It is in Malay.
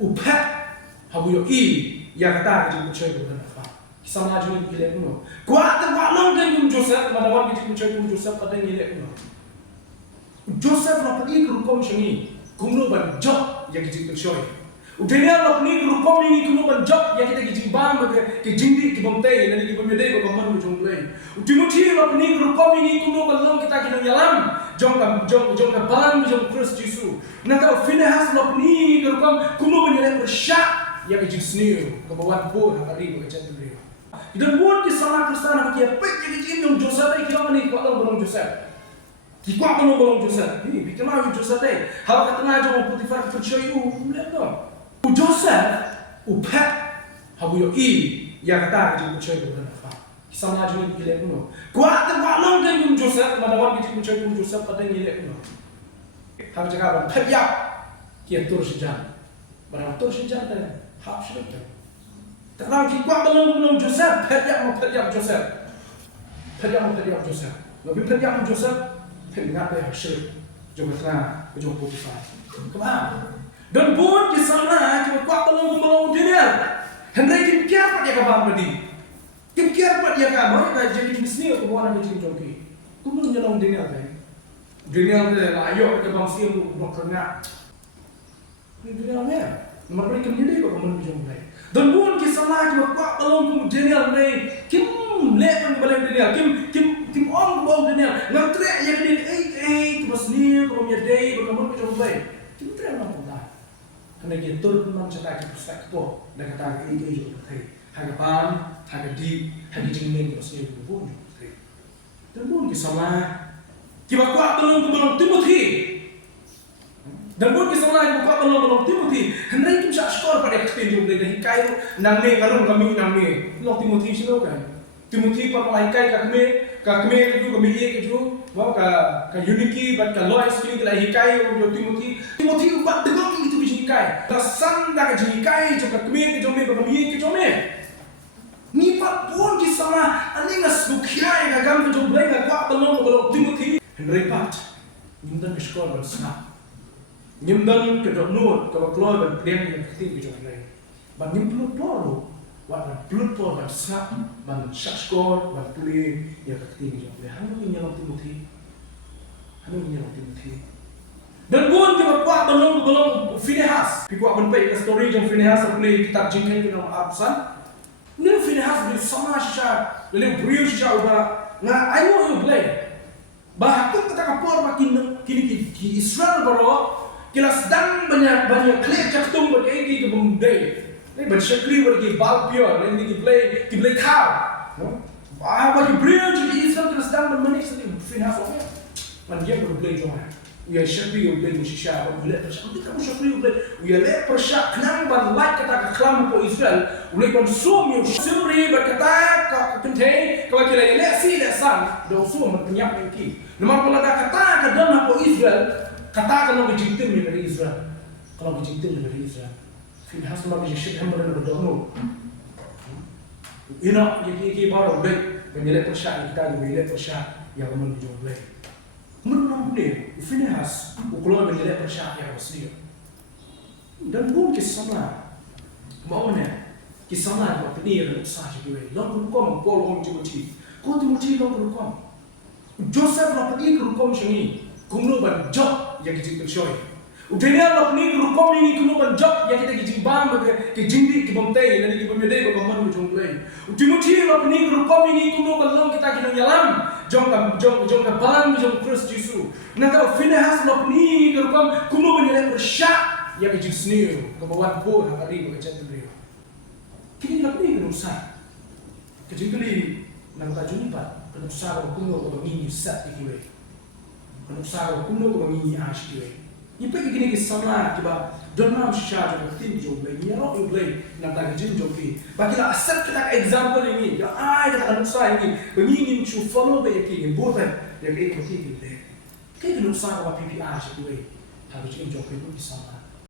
upet habu yo ya kata ke Joseph ko na fa sama juni ile kuno kwa long ke Joseph madawan ke Joseph pada ile kuno Joseph na pergi ke rukom sini kuno ban job ya ke Joseph Udenya na pergi ke rukom ini kuno ban job ya kita ke bang ke jindi ke bomte na ke bomede ko gaman mo jonglei Timothy na pergi ke rukom ini kuno ban long kita ke nyalam jong ka balang jong Christ Jesus na ta Phinehas na pergi ke rukom kuno ban nyale bersyak ya ke Jisniu ke bawah bo hari ko ke Jisniu dan buat ke sana Kristana ke apa ke jing Joseph ai kira ni ko long Joseph Kikuat bolong Joseph. Ini bikin lagi Joseph deh. Hal kata ngajar orang Potifar percaya lihat dong. Joseph upet habu yo ya kata ke percaya bukan apa. Sama aja ni lihat dong. Kuat long ke Joseph madawan ke percaya Joseph pada ni lihat dong. Hal cakap terjak kia tur sejan. Barang tur sejan deh. Hap sudah. Terang kikuat bolong Joseph terjak Joseph. Terjak Joseph. Lebih terjak Joseph. Ingat ya syir jom kena jom Potifar kemana dan pun di sana kita kuat belum dia hendak kita apa dia kabar tadi kita apa dia kabar jadi bisnis atau orang yang jomki kuno nyalong dunia lah ayo kita bangsa yang berkena dunia ni nomor mereka ni kok kamu jomki dan pun di sana kita kuat belum dunia ni kim lepas balik dunia kim on bawah dunia ngantre yang ni terus ni kalau menyedai bagaimana kita mulai kita tidak mampu dah karena kita turun mencetak kita po dan kata ini juga harga pan harga di harga jengmen terus ni pun dan pun kisah kita kuat belum Timothy dan pun kisah kita kuat belum Timothy hendak kita skor pada kepenjung dari kayu nangme kalau kami nangme lo Timothy sih kan Timothy pemaikai kami itu kami itu wah ka unity but ka lois kini telah hikai untuk Timothy ubat dengan itu bisa hikai rasan dah ka hikai jika kami ke jome ni pat pun di sana ani ngas bukiai ka gam ke jome ka kuat belum Timothy henrepat nimdan sekolah bersama nimdan ke doknut ke keluar dan plan yang kecil ke jome but nimdan polo Wah, blood for ban sap, ban shakskor, ban puli, ya keting jom. Hanu nyalong Timothy. Dan pun kita kuat belum Phinehas. Pikuat benpai ke story jom Phinehas apni kitab jingkai ke nama absan. Ni Phinehas ni sama sya, le brio sya uba. Nga ayo play. Bahkan kata kapor makin kini Israel baro kila sedang banyak klip jaktung berkait ke bumdai. Ini bersyakri bagi balpion, ini play cow. Bagi beliau jadi Israel kita sedang bermain sedih Phinehas orang. Dia berplay cuma. Ia syakri berplay musisya, berplay persyak. Kita syakri berplay. Ia le persyak kenang ban like kata kelam po Israel. Ulai konsum yang suri berkata kenteng kalau kita le si le san, dosum berpenyak lagi. Nama kalau kata kadang po Israel, kata kalau berjintim dari Israel. Kalau berjintim dari Israel. Phinehas ma bi shit hambar na dono ina ki baro be benele persya kita benele persya yang men joble men namne Phinehas ukulo benele persya yang asli dan pun kisana maune kisana ko pedir sa jiwe long ko pol on Timothy ko Timothy long ko Joseph na pedir ko sini kumno ban job yang kita shoy Udenya na pergi ke rukom ini kuno ban job yang kita bang ke jindi ke bomte dan ke bomede ko gaman mo jonglei Timothy na pergi ke rukom ini kuno ban long kita nyalam jong ka balang jong Christ Jesus na ta Phinehas na pergi ke rukom kuno ban nyale bersyak ya ke Jisniu ke bawah bo hari ko ke Jisniu kini na pergi ke nusa ke jingli na ta junipa ke nusa ko kuno ko ngini sat ikiwe ke nusa ko kuno ko ngini ashkiwe Ipa gini SAMLA kiba donam shisha jo tin jo play ni ro yo play na ta jin jo ki ba kila asat kita example ini ya ai kita kan usah ini begini chu follow be ki both ya ke ko ki le ke nu sa ba PPR shi we ha bi jo ki SAMLA